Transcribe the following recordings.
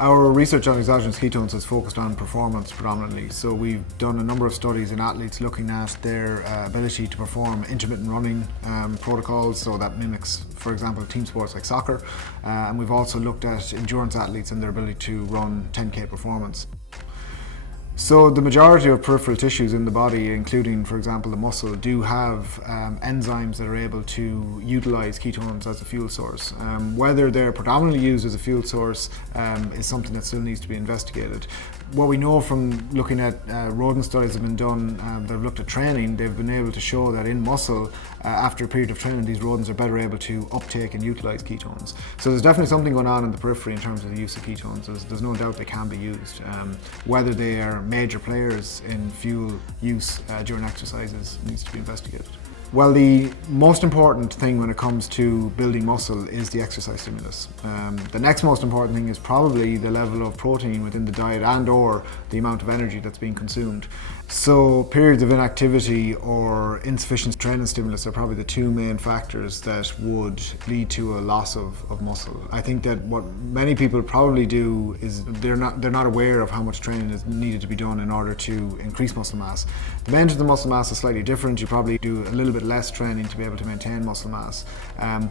Our research on exogenous ketones has focused on performance predominantly. So we've done a number of studies in athletes looking at their ability to perform intermittent running protocols. So that mimics, for example, team sports like soccer. And we've also looked at endurance athletes and their ability to run 10K performance. So the majority of peripheral tissues in the body, including, for example, the muscle, do have enzymes that are able to utilize ketones as a fuel source. Whether they're predominantly used as a fuel source is something that still needs to be investigated. What we know from looking at rodent studies that have been done that have looked at training, they've been able to show that in muscle, after a period of training, these rodents are better able to uptake and utilize ketones. So there's definitely something going on in the periphery in terms of the use of ketones. There's no doubt they can be used. Whether they are major players in fuel use during exercises needs to be investigated. Well, the most important thing when it comes to building muscle is the exercise stimulus. The next most important thing is probably the level of protein within the diet and or the amount of energy that's being consumed. So periods of inactivity or insufficient training stimulus are probably the two main factors that would lead to a loss of muscle. I think that what many people probably do is they're not aware of how much training is needed to be done in order to increase muscle mass. The maintenance of the muscle mass is slightly different. You probably do a little bit less training to be able to maintain muscle mass.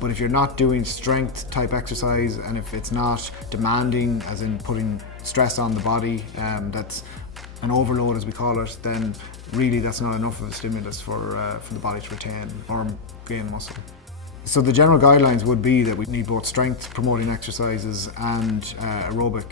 But if you're not doing strength type exercise and if it's not demanding, as in putting stress on the body, that's an overload as we call it, then really that's not enough of a stimulus for the body to retain or gain muscle. So the general guidelines would be that we need both strength promoting exercises and aerobic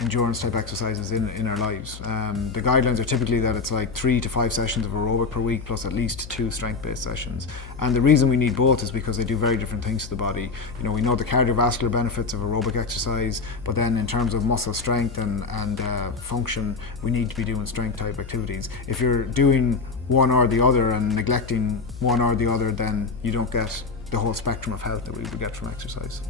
endurance type exercises in our lives. The guidelines are typically that it's like 3 to 5 sessions of aerobic per week plus at least 2 strength-based sessions. And the reason we need both is because they do very different things to the body. You know, we know the cardiovascular benefits of aerobic exercise, but then in terms of muscle strength and function, we need to be doing strength type activities. If you're doing one or the other and neglecting one or the other, then you don't get the whole spectrum of health that we would get from exercise.